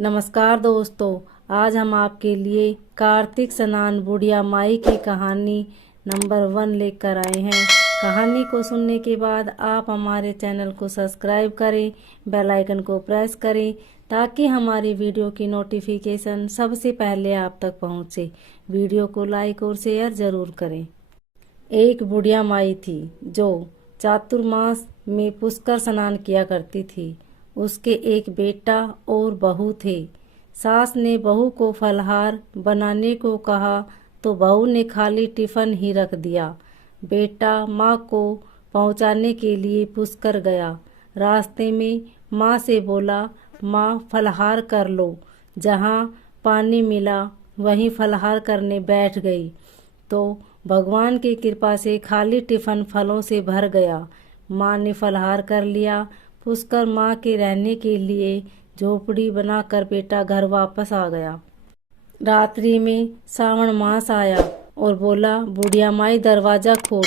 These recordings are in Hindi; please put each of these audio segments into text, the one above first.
नमस्कार दोस्तों, आज हम आपके लिए कार्तिक स्नान बुढ़िया माई की कहानी नंबर 1 लेकर आए हैं। कहानी को सुनने के बाद आप हमारे चैनल को सब्सक्राइब करें, बेल आइकन को प्रेस करें ताकि हमारी वीडियो की नोटिफिकेशन सबसे पहले आप तक पहुंचे। वीडियो को लाइक और शेयर जरूर करें। एक बुढ़िया माई थी जो चातुर्मास में पुष्कर स्नान किया करती थी। उसके एक बेटा और बहू थे। सास ने बहू को फलहार बनाने को कहा तो बहू ने खाली टिफिन ही रख दिया। बेटा माँ को पहुँचाने के लिए पुष्कर गया। रास्ते में माँ से बोला, माँ फलहार कर लो। जहाँ पानी मिला वहीं फलहार करने बैठ गई तो भगवान की कृपा से खाली टिफिन फलों से भर गया। माँ ने फलहार कर लिया। पुष्कर माँ के रहने के लिए झोपड़ी बनाकर बेटा घर वापस आ गया। रात्रि में श्रावण मास आया और बोला, बुढ़िया माई दरवाजा खोल।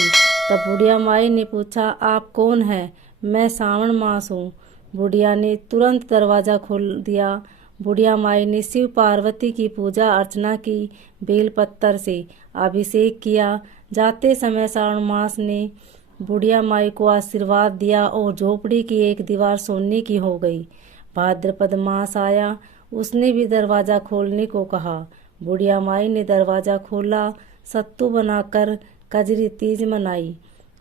तब बुढ़िया माई ने पूछा, आप कौन है? मैं श्रावण मास हूँ। बुढ़िया ने तुरंत दरवाजा खोल दिया। बुढ़िया माई ने शिव पार्वती की पूजा अर्चना की, बेलपत्तर से अभिषेक किया। जाते समय श्रावण मास ने बुढ़िया माई को आशीर्वाद दिया और झोपड़ी की एक दीवार सोने की हो गई। भाद्रपद मास आया, उसने भी दरवाजा खोलने को कहा। बुढ़िया माई ने दरवाजा खोला, सत्तू बनाकर कजरी तीज मनाई।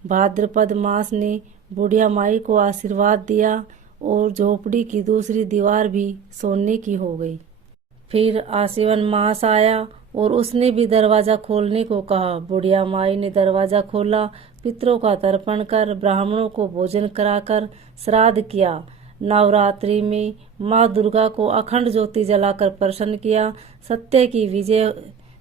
भाद्रपद मास ने बुढ़िया माई को आशीर्वाद दिया और झोपड़ी की दूसरी दीवार भी सोने की हो गई। फिर आश्विन मास आया और उसने भी दरवाजा खोलने को कहा। बुढ़िया माई ने दरवाजा खोला, पितरों का तर्पण कर ब्राह्मणों को भोजन कराकर श्राद्ध किया। नवरात्रि में माँ दुर्गा को अखंड ज्योति जलाकर प्रसन्न किया। सत्य की विजय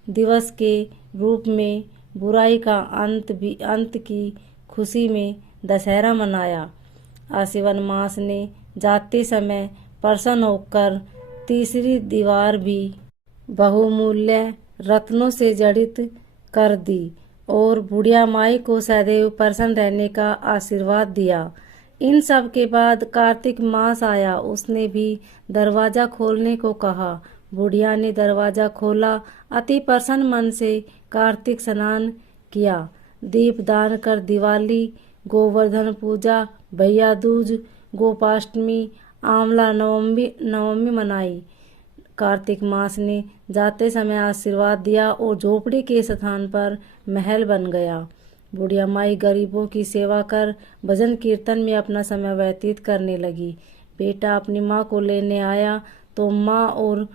दिवस के रूप में बुराई का अंत की खुशी में दशहरा मनाया। आश्विन मास ने जाते समय प्रसन्न होकर तीसरी दीवार भी बहुमूल्य रत्नों से जड़ित कर दी और बुढ़िया माई को सदैव प्रसन्न रहने का आशीर्वाद दिया। इन सब के बाद कार्तिक मास आया, उसने भी दरवाजा खोलने को कहा। बुढ़िया ने दरवाजा खोला, अति प्रसन्न मन से कार्तिक स्नान किया, दीपदान कर दिवाली, गोवर्धन पूजा, भैया दूज, गोपाष्टमी, आंवला नवमी मनाई। कार्तिक मास ने जाते समय आशीर्वाद दिया और झोपड़ी के स्थान पर महल बन गया। बुढ़िया माई गरीबों की सेवा कर भजन कीर्तन में अपना समय व्यतीत करने लगी। बेटा अपनी माँ को लेने आया तो माँ और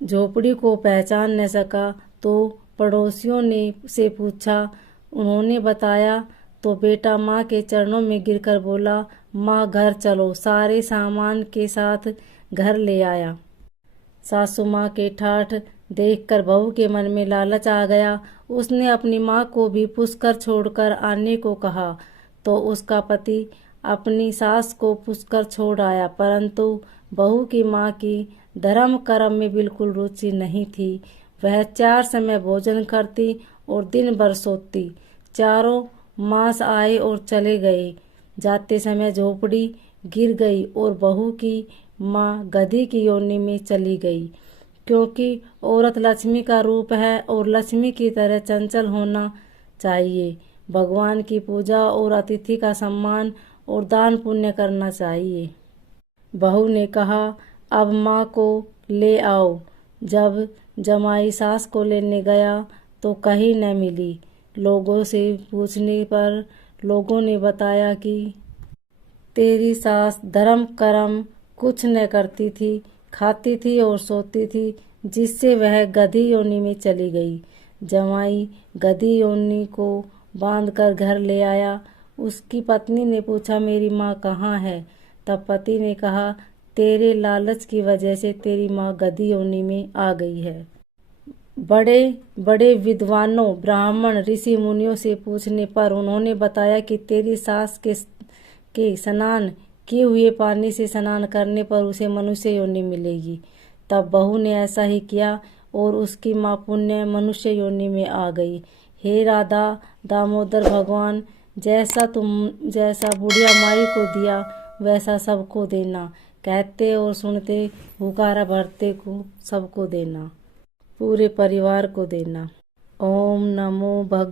झोपड़ी को पहचान न सका तो पड़ोसियों ने से पूछा। उन्होंने बताया तो बेटा माँ के चरणों में गिरकर बोला, माँ घर चलो। सारे सामान के साथ घर ले आया। सासू माँ के ठाठ देखकर बहू के मन में लालच आ गया। उसने अपनी माँ को भी पुष्कर छोड़कर आने को कहा तो उसका पति अपनी सास को पुष्कर छोड़ आया। परंतु बहू की माँ की धर्म कर्म में बिल्कुल रुचि नहीं थी। वह 4 समय भोजन करती और दिन भर सोती। चारों मास आए और चले गए। जाते समय झोपड़ी गिर गई और बहू की माँ गधी की योनि में चली गई। क्योंकि औरत लक्ष्मी का रूप है और लक्ष्मी की तरह चंचल होना चाहिए। भगवान की पूजा और अतिथि का सम्मान और दान पुण्य करना चाहिए। बहू ने कहा, अब माँ को ले आओ। जब जमाई सास को लेने गया तो कहीं न मिली। लोगों से पूछने पर लोगों ने बताया कि तेरी सास धर्म कर्म कुछ न करती थी, खाती थी और सोती थी, जिससे वह गधी योनि में चली गई। जमाई गधी योनि को बांधकर घर ले आया। उसकी पत्नी ने पूछा, मेरी माँ कहाँ है? तब पति ने कहा, तेरे लालच की वजह से तेरी माँ गधी योनि में आ गई है। बड़े बड़े विद्वानों, ब्राह्मण, ऋषि मुनियों से पूछने पर उन्होंने बताया कि तेरी सास के स्नान किए हुए पानी से स्नान करने पर उसे मनुष्य योनि मिलेगी। तब बहू ने ऐसा ही किया और उसकी माँ पुण्य मनुष्य योनि में आ गई। हे राधा दामोदर भगवान, जैसा बुढ़िया माई को दिया वैसा सबको देना। कहते और सुनते हुकारा भरते को सबको देना, पूरे परिवार को देना। ओम नमो भगवते